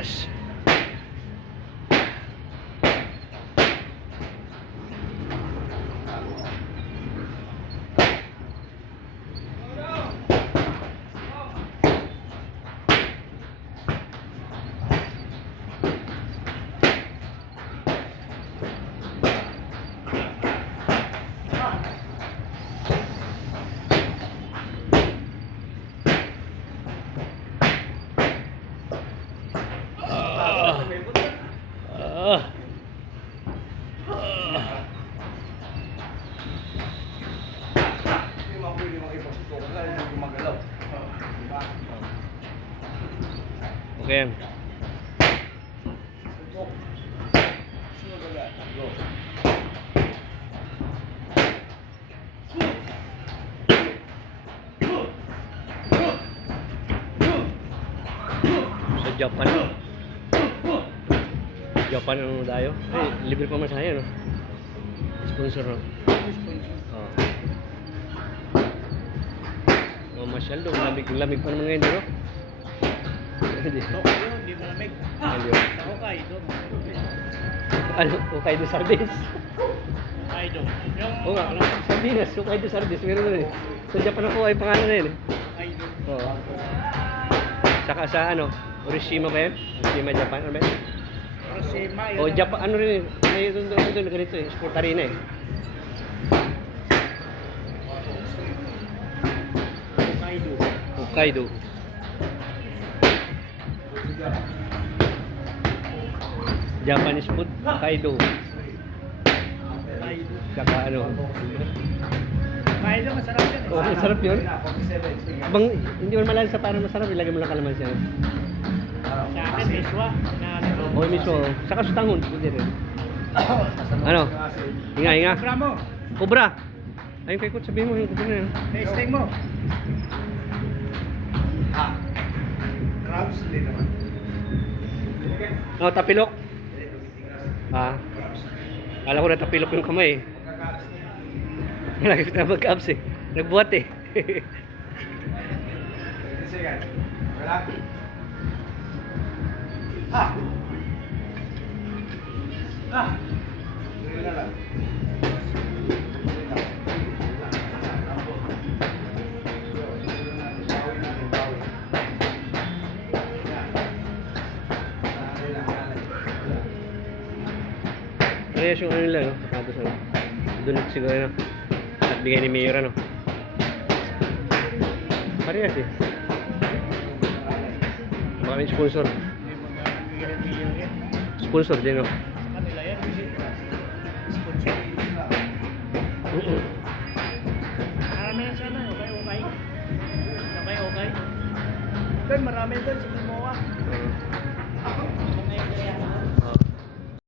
Yes. Okay yan. Sa Japan. Japan ano tayo? Eh, libre pa masaya no? Sponsor no? Oh. Oh, masyal do. Lamig pa naman ngayon no? Hindi. Hindi malamig. Hindi. Sa Hokkaido. Ano? Hokkaido Sardines? Hokkaido. Yung Oo nga, Sardinas. Hokkaido Sardines. Meron na eh. Sa Japan ako ay pangalan na yun eh. Hokkaido. Oo. Saka sa ano? Urishima ba yan? Urishima, Japan. Ano ba yan? Hiroshima. O Japan, ano rin eh. May doon ganito eh. Sportarina eh. Hokkaido. Hokkaido. Japanese food, Hokkaido. Hokkaido. Saka ano. Hokkaido, masarap yan. Oh, masarap yun. Abang, hindi mo malala sa parang masarap, ilagay mo lang kalamansi. Sa akin, miswa. O, mismo. Saka sutangon, hindi rin. Ano? Hinga. Bramo. Cobra! Ayun kay Coach, sabihin mo yung cobra na yun. Tasting mo. Crabs din naman. Oh, tapilok. Ah. Kala ko na tapilok yung kamay eh. Malaki na mag-abs eh. Nagbuhat eh. Wala. Ah! Ah! Ganyan na lang. Parehas yung ano lang, no? Sapatos ano. Dunot siguro, no? At bigay ni Mayor, ano? Parehas eh. Baka may sponsor. Sponsor din, no? Sa kanila yan. Sponsor. Marami yan sana. Okay. Okay. Doon, marami doon sa Gumawa.